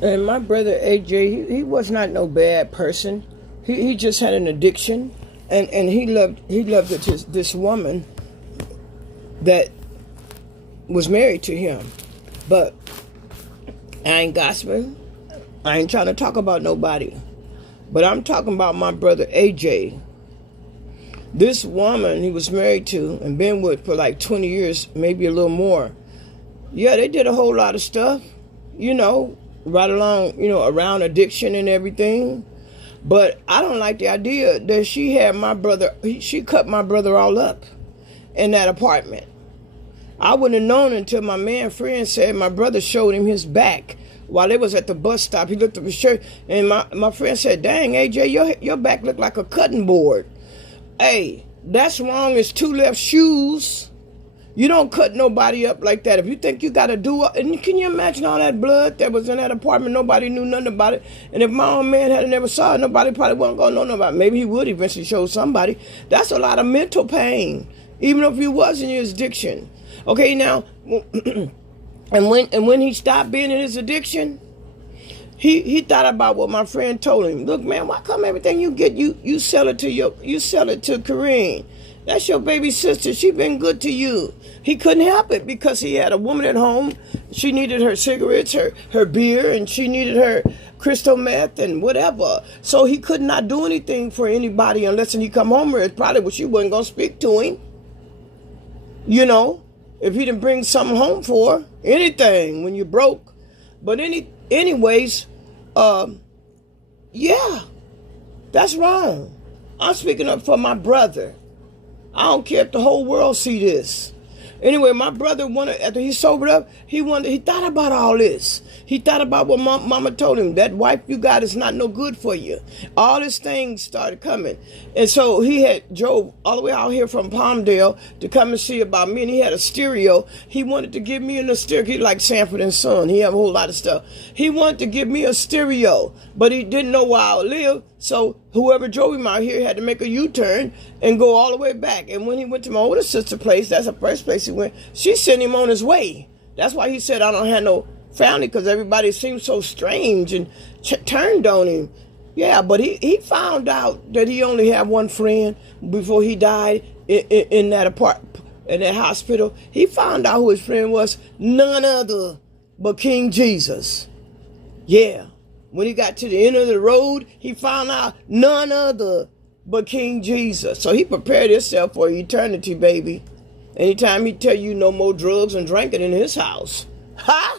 And my brother AJ, he was not no bad person. He just had an addiction, and he loved this woman that was married to him. But I ain't gossiping. I ain't trying to talk about nobody. But I'm talking about my brother AJ. This woman he was married to and been with for like 20 years, maybe a little more. Yeah, they did a whole lot of stuff, right along, around addiction and everything. But I don't like the idea that she had my brother, she cut my brother all up in that apartment. I wouldn't have known until my man friend said my brother showed him his back while they was at the bus stop. He looked up his shirt, and my friend said, "Dang, AJ, your back looked like a cutting board." Hey, that's wrong as two left shoes. You don't cut nobody up like that. If you think you got to do it, and can you imagine all that blood that was in that apartment? Nobody knew nothing about it. And if my own man had never saw it, nobody probably wasn't going to know nothing about it. Maybe he would eventually show somebody. That's a lot of mental pain, even if he was in his addiction. Okay, now, and when he stopped being in his addiction, he thought about what my friend told him. Look, man, why come everything you get, you sell it to Corrine? That's your baby sister. She been good to you. He couldn't help it because he had a woman at home. She needed her cigarettes, her beer, and she needed her crystal meth and whatever. So he could not do anything for anybody unless he come home. Or it's probably what she wasn't going to speak to him. If he didn't bring something home for anything when you broke. But anyways, yeah, that's wrong. I'm speaking up for my brother. I don't care if the whole world see this. Anyway, my brother wanted, after he sobered up, he thought about all this. He thought about what mama told him. That wife you got is not no good for you. All these things started coming. And so he had drove all the way out here from Palmdale to come and see about me. And he had a stereo. He wanted to give me a stereo. He like Sanford and Son. He had a whole lot of stuff. He wanted to give me a stereo, but he didn't know where I would live. So whoever drove him out here had to make a U-turn and go all the way back. And when he went to my older sister's place, that's the first place he went, she sent him on his way. That's why he said, I don't have no family, because everybody seemed so strange and turned on him. Yeah, but he found out that he only had one friend before he died in that in that hospital. He found out who his friend was, none other but King Jesus. Yeah. When he got to the end of the road, he found out none other but King Jesus. So he prepared himself for eternity, baby. Anytime he tell you no more drugs and drinking in his house. Ha!